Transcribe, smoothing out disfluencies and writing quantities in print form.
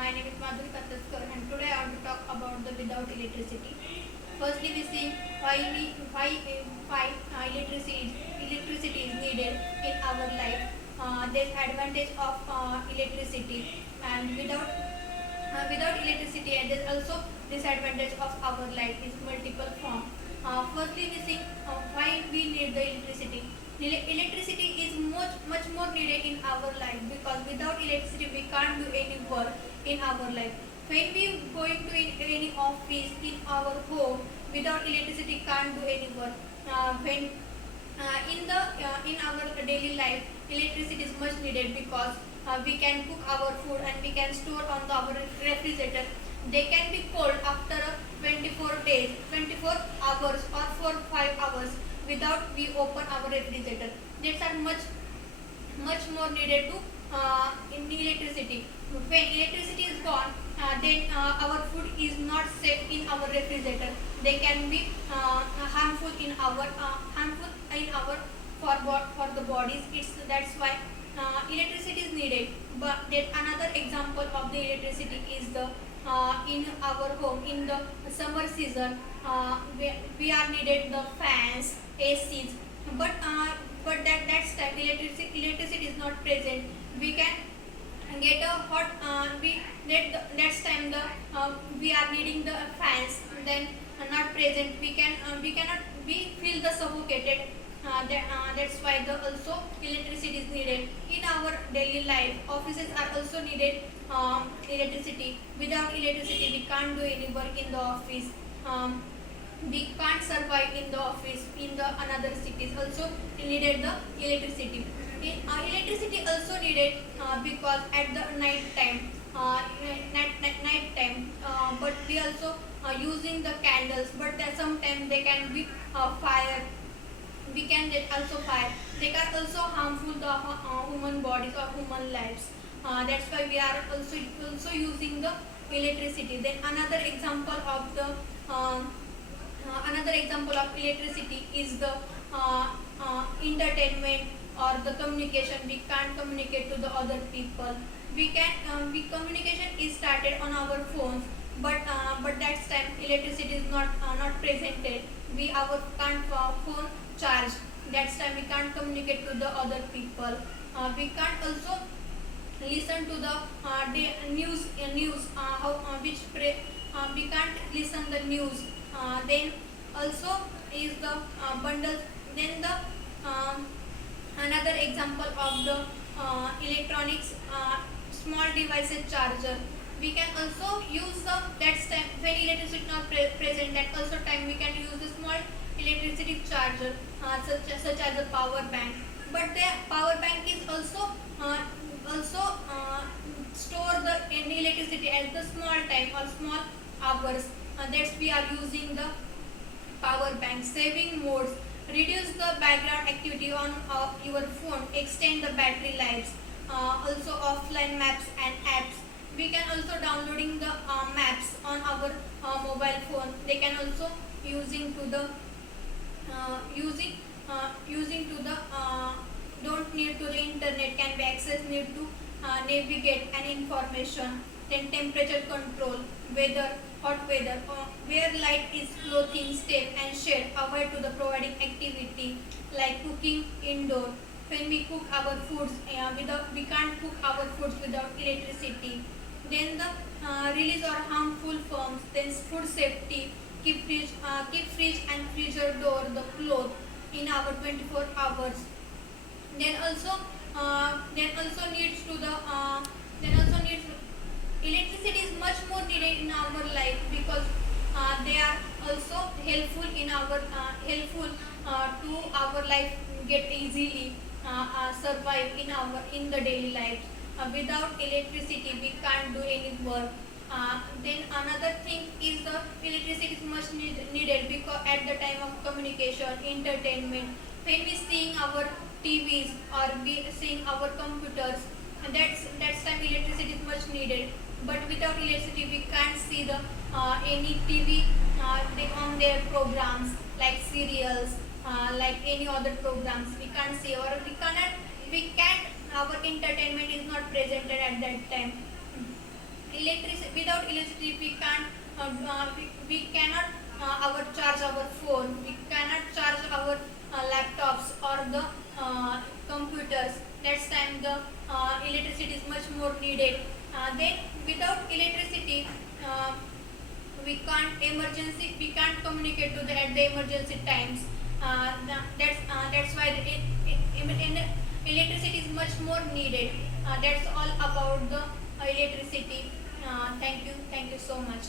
My name is Madhuri Kataskar and today I want to talk about the without electricity. Firstly, we see why electricity is needed in our life. There's advantage of electricity, and without electricity, and there's also disadvantage of our life is multiple form. Firstly, we see why we need the electricity. Electricity is much more needed in our life because without electricity we can't do any work in our life. When we going to any office in our home, without electricity can't do any work. When in our daily life, electricity is much needed because we can cook our food and we can store on our refrigerator. They can be cold after 24 days, 24 hours or for 5 hours without we open our refrigerator. That's are much more needed to in electricity. When electricity is gone, then our food is not safe in our refrigerator. They can be harmful in our for the bodies. That's why electricity is needed. But then another example of the electricity is the in our home in the summer season, we are needed the fans, ACs, but that's time electricity is not present. We can get a hot we net next time the we are needing the fans, then not present, we cannot we feel the suffocated. That's why the also electricity is needed in our daily life. Offices are also needed electricity. Without electricity we can't do any work in the office. We can't survive in the office in the another cities also needed the electricity. Electricity also needed because at the night time, night time, but we also using the candles, but there sometimes they can be fire. We can get also fire. They can also harmful the human bodies or human lives. That's why we are also using the electricity. Then another example of electricity is the entertainment or the communication. We can't communicate to the other people. We communication is started on our phones, but that time electricity is not presented. We our can't phone charge. That's time we can't communicate to the other people. We can't also listen to the news how we can't listen the news. Then also is the bundles. Then the another example of the electronics, small devices charger. We can also use the that's time when electricity not present, that also time we can use the small electricity charger, such as a power bank. But the power bank is also store the electricity at the small time or small hours. That's we are using the power bank. Saving modes, reduce the background activity on your phone, extend the battery lives. Also offline maps and apps, we can also downloading the maps on our mobile phone. They can also using to the using to the don't need to the internet, can be access need to navigate and information. Then temperature control, weather, hot weather, where light is clothing, step and shade, avoid to the providing activity like cooking indoor. When we cook our foods, we can't cook our foods without electricity. Then the release or harmful forms. Then food safety, keep fridge and freezer door the closed in our 24 hours. Then also needs to the then also needs electricity is much more needed in our life because they are also helpful in our to our life get easily survive in the daily life. Without electricity we can't do any work. Then another thing is the electricity is much needed because at the time of communication, entertainment, when we seeing our TVs or we seeing our computers, that's time electricity is much needed. But without electricity we can't see the any TV on their programs like serials, like any other programs we can't see, or we can't our entertainment is not presented at that time. electricity, without electricity we can't we cannot our charge our phone, we cannot charge our laptops or the computers. That's time the electricity is much more needed. Then without electricity we can't communicate to the at the emergency times. That's why electricity is much more needed. That's all about the electricity. Thank you so much.